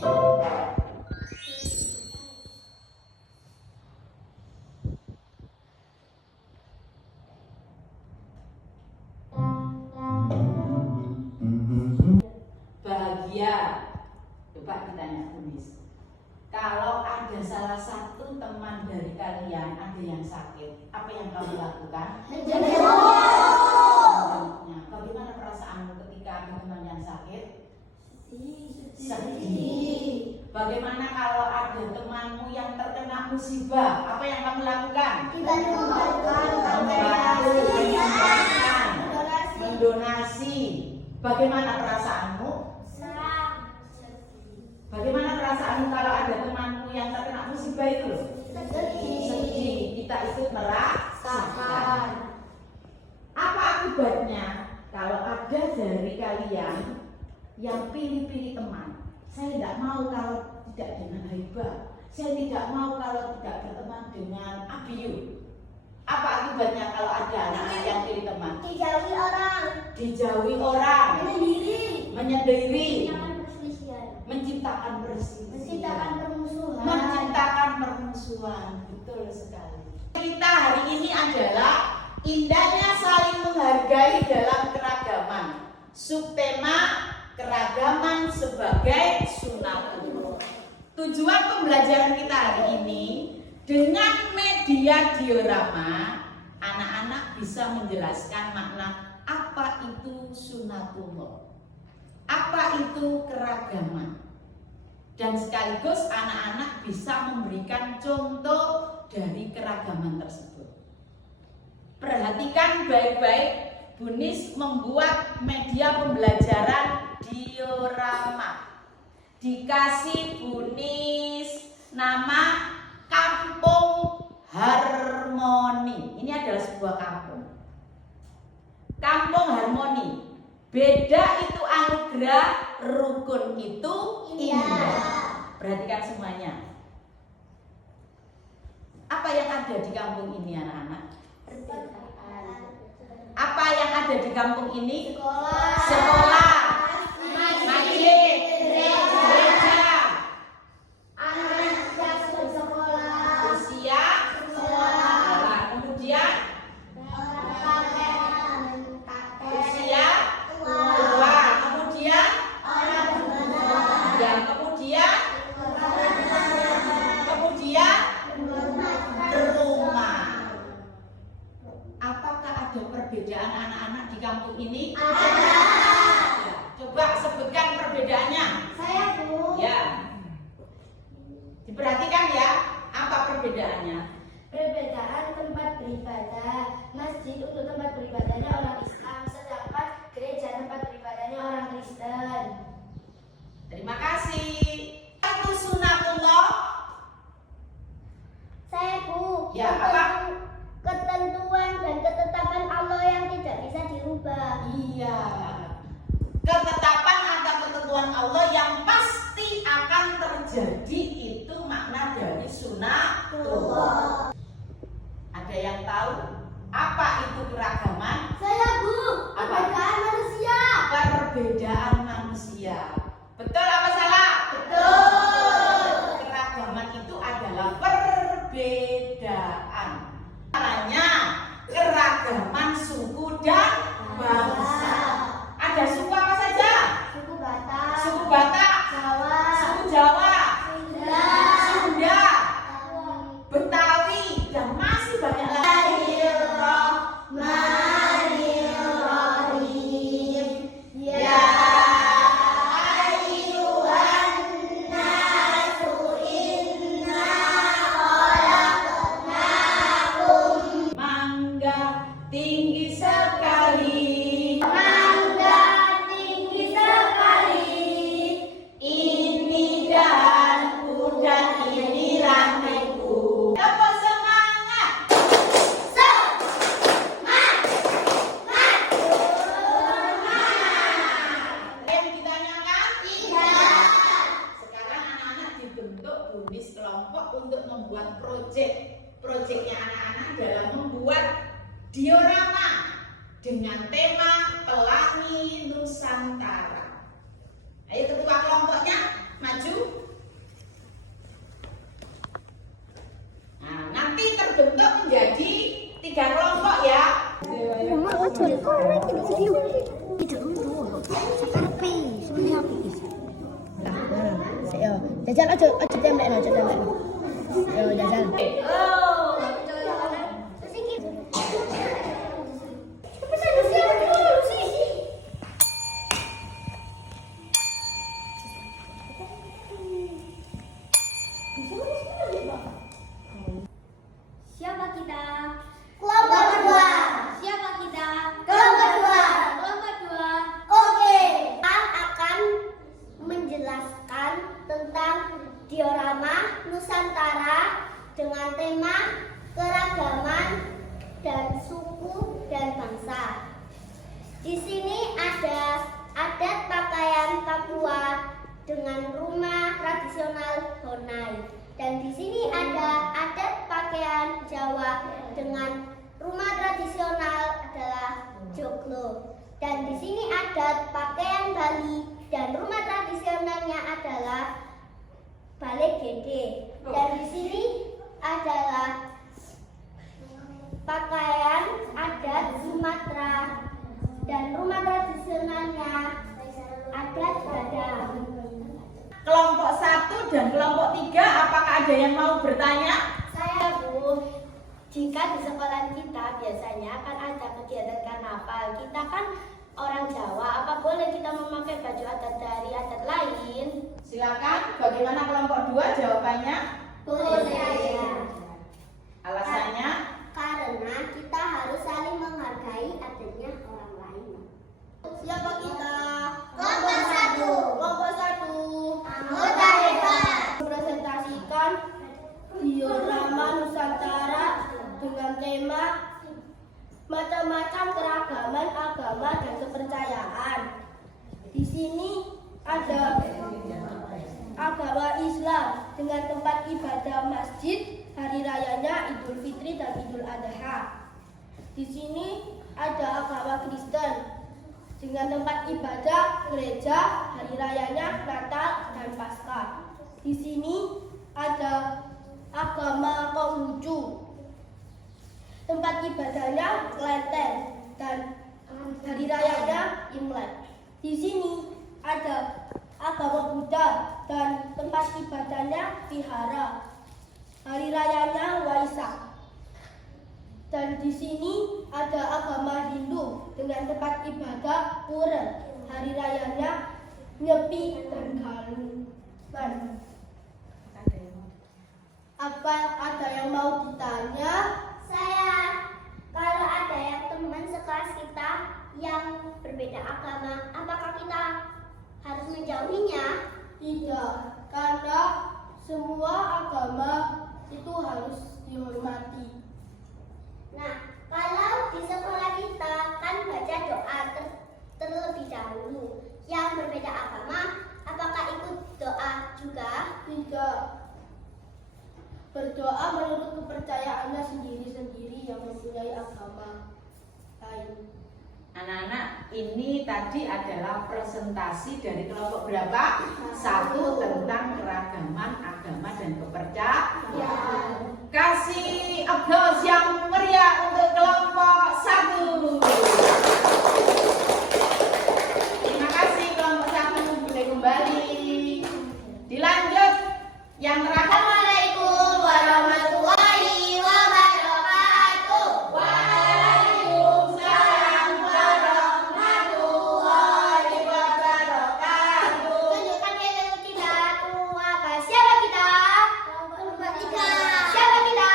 Bahagia. Coba ditanya Bunis. Kalau ada salah satu teman dari kalian ada yang sakit, apa yang kamu lakukan? Nah, bagaimana perasaanmu ketika ada teman yang sakit? Sedih. Bagaimana kalau ada temanmu yang terkena musibah? Apa yang kamu lakukan? Kita mendonasi. Bagaimana perasaanmu? Bagaimana perasaanmu kalau ada temanmu yang terkena musibah itu? Sedih. Kita ikut merasakan. Apa akibatnya kalau ada dari kalian yang pilih-pilih teman? Saya tidak mau kalau tidak dengan Haibah. Saya tidak mau kalau tidak berteman dengan Abiyu. Apa akibatnya kalau ada anak-anak yang pilih teman? Dijauhi orang. Dijauhi orang. Menyendiri. Menciptakan permusuhan. Menciptakan permusuhan. Betul sekali. Kita hari ini adalah indahnya saling menghargai dalam keragaman. Subtema keragaman sebagai sunatullah. Tujuan pembelajaran kita hari ini, dengan media diorama, anak-anak bisa menjelaskan makna apa itu sunatullah, apa itu keragaman, dan sekaligus anak-anak bisa memberikan contoh dari keragaman tersebut. Perhatikan baik-baik, Bunis membuat media pembelajaran diorama. Dikasih Bunis nama Kampung Harmoni. Ini adalah sebuah kampung. Kampung Harmoni. Beda itu anugerah, rukun itu indah. Perhatikan semuanya. Apa yang ada di kampung ini, anak-anak? Apa yang ada di kampung ini? Sekolah. Masjid. Gereja. Anak sekolah. Usia. Sekolah. Kemudian usia tua. Kemudian ya, kemudian rumah. Apakah ada perbedaan anak-anak di kampung ini? Ada. Coba sebutkan perbedaannya. Saya, Bu. Ya. Diperhatikan ya, apa perbedaannya? Perbedaan tempat beribadah. Masjid untuk tempat beribadahnya orang Islam, sedangkan gereja tempat beribadahnya orang Kristen. Terima kasih. Itu sunatullah. Saya, Bu. Ya, apa? Ketentuan dan ketetapan Allah yang tidak bisa dirubah. Iya. Ketetapan atau ketentuan Allah yang pasti akan terjadi, itu makna dari sunatullah. Ada yang tahu apa itu keragaman? Saya, Bu. Apa? Perbedaan manusia. Perbedaan manusia. Betul apa salah? Betul. Keragaman itu adalah perbedaan. Caranya keragaman suku dan bangsa. Ada suku apa saja? Suku Batak. Suku Batak, Jawa. suku Jawa, Sunda. Sunda, Betawi, dan masih banyak lagi. Bismillahirrahmanirrahim. Ya ayyuhan nasu inna khalaqnakum. Mangga tinggi sekali. Mangga tinggi sekali. Ini dahanku dan ini rantaiku. Dapat semangat. Yang ditanyakan? Tidak. Sekarang anak-anak dibentuk Bunis kelompok untuk membuat proyek. Proyeknya anak-anak adalah membuat diorama dengan tema Pelangi Nusantara. Ayo ketua kelompoknya maju. Jajal aja tembak no, aja tembak. Yo jajal. Siapa kita? Kelompok kedua. Siapa kita? Kelompok kedua. Kelompok dua. Oke, kita akan menjelaskan tentang diorama Nusantara dengan tema keragaman dan suku dan bangsa. Di sini ada adat pakaian Papua dengan rumah tradisional Honai, dan di sini ada adat pakaian Jawa dengan rumah tradisional adalah Joglo. Dan di sini ada pakaian Bali dan rumah tradisionalnya adalah Bale Gede. Dan di sini adalah pakaian adat Sumatera dan rumah tradisionalnya adat Badak. Kelompok 1 dan kelompok 3, apakah ada yang mau bertanya? Saya Bu, jika di sekolah kita biasanya kan ada kegiatan karnaval. Kita kan orang Jawa, apa boleh kita memakai baju adat dari adat lain? Silakan, bagaimana kelompok 2 jawabannya? Boleh. Alasannya? Karena kita harus saling menghargai adatnya orang lain. Siapa kita? Kelompok 1. Kelompok 1. Anggota hebat. Presentasikan diorama Nusantara dengan tema macam-macam keragaman agama dan kepercayaan. Di sini ada agama Islam dengan tempat ibadah masjid, hari rayanya Idul Fitri dan Idul Adha. Di sini ada agama Kristen dengan tempat ibadah gereja, hari rayanya Natal dan Paskah. Di sini ada agama Konghucu, tempat ibadahnya Klenten dan hari rayanya Imlek. Di sini ada agama Buddha dan tempat ibadahnya Vihara, hari rayanya Waisak. Dan di sini ada agama Hindu dengan tempat ibadah Puran, hari rayanya Nyepi dan Galungan. Apa ada yang mau ditanya? Saya, kalau ada yang teman sekelas kita yang berbeda agama, apakah kita harus menjauhinya? Tidak, karena semua agama itu harus dihormati. Nah, kalau di sekolah kita kan baca doa terlebih dahulu. Yang berbeda agama, apakah ikut doa juga? Tidak. Berdoa menurut kepercayaannya sendiri-sendiri yang mempunyai agama lain. Anak-anak, ini tadi adalah presentasi dari kelompok berapa? 1 tentang keragaman agama dan kepercayaan. Kasih applause yang meriah untuk kelompok 1. Terima kasih kelompok 1, boleh kembali. Dilanjut yang terakhir. Assalamualaikum warahmatullahi wabarakatuh. Waalaikumsalam warahmatullahi wabarakatuh. Tunjukkan ilmu kita. Tua. Siapa kita? Kelompok 3. Siapa kita?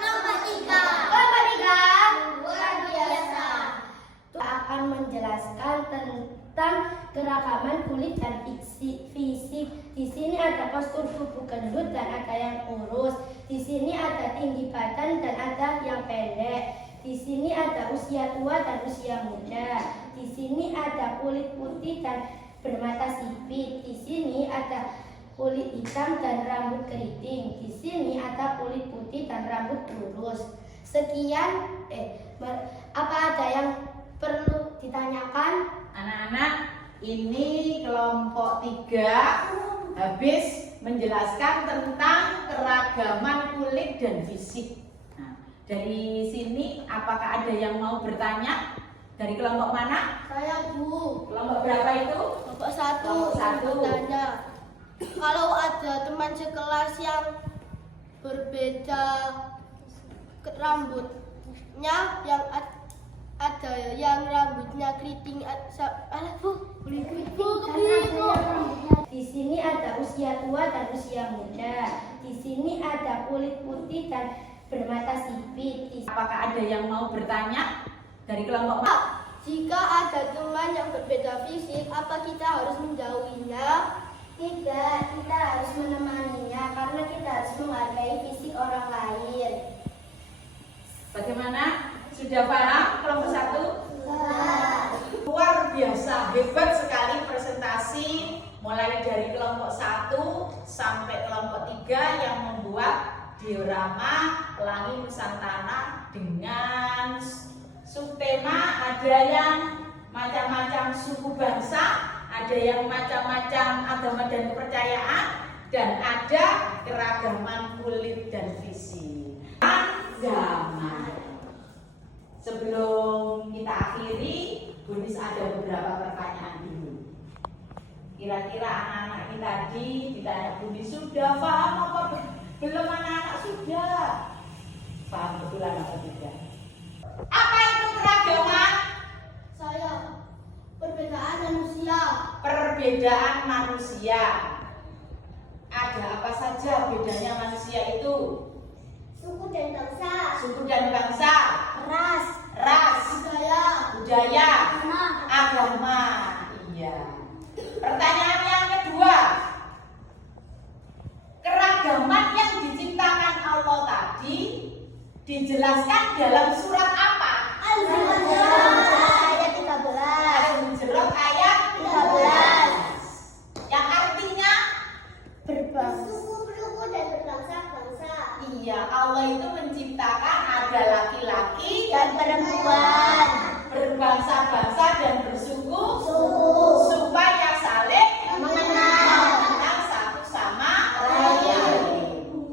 Kelompok 3. Kelompok 3. Luar biasa. Kita akan menjelaskan tentang keragaman kulit dan fisik. Di sini ada postur tubuh gendut dan ada yang kurus. Di sini ada tinggi badan dan ada yang pendek. Di sini ada usia tua dan usia muda. Di sini ada kulit putih dan bermata sipit. Di sini ada kulit hitam dan rambut keriting. Di sini ada kulit putih dan rambut lurus. Sekian, apa ada yang perlu ditanyakan? Anak-anak, ini kelompok 3 habis menjelaskan tentang keragaman kulit dan fisik. Nah, dari sini apakah ada yang mau bertanya? Dari kelompok mana? Saya Bu. Kelompok berapa itu? Kelompok 1. Kelompok 1. Tanya. Kalau ada teman sekelas yang berbeda rambutnya, yang ada yang rambutnya keriting, Di sini ada usia tua dan usia muda. Di sini ada kulit putih dan bermata sipit. Apakah ada yang mau bertanya dari kelompok mana? Jika ada teman yang berbeda fisik, apa kita harus menjauhinya? Tidak, kita harus menemaninya karena kita harus menghargai fisik orang lain. Bagaimana? Sudah paham kelompok 1? Luar biasa, hebat sekali presentasi mulai dari kelompok 1 sampai kelompok 3 yang membuat diorama Pelangi Nusantara dengan subtema. Ada yang macam-macam suku bangsa, ada yang macam-macam agama dan kepercayaan, dan ada keragaman kulit dan fisik. Agama. Sebelum kita akhiri, Bunis ada beberapa pertanyaan dulu. Kira-kira anak-anak ini tadi ditanya Bunis, sudah paham apa belum? Anak-anak sudah paham betulan apa tidak? Apa itu keragaman? Saya perbedaan manusia. Perbedaan manusia. Ada apa saja bedanya manusia itu? Suku dan bangsa. Suku dan bangsa, Ras. ras, budaya, agama. Iya. Pertanyaan yang kedua. Keragaman yang diciptakan Allah tadi dijelaskan dalam surat apa? Ayat 13. Al-Hujurat ayat 13. Yang artinya Bersuku dan berbangsa-bangsa. iya, Allah itu menciptakan ada laki-laki Dan perempuan. berbangsa-bangsa dan bersuku Suku. supaya saling Mengenal. satu sama Lain.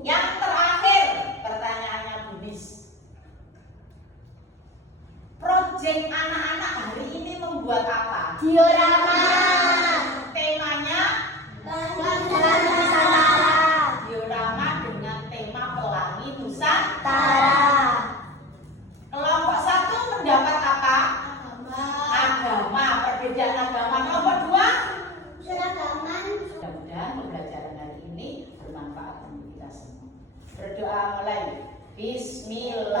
Yang terakhir pertanyaannya Bunis. Proyek anak-anak hari ini membuat apa? Diorama. Temanya Pelangi Nusantara. diorama dengan tema Pelangi Nusantara. Tara. Kelompok 1 mendapat apa? Agama, perbedaan agama. Kelompok 2 Seragaman. mudah-mudahan pembelajaran hari ini bermanfaat untuk kita semua. Berdoa mulai. Bismillah.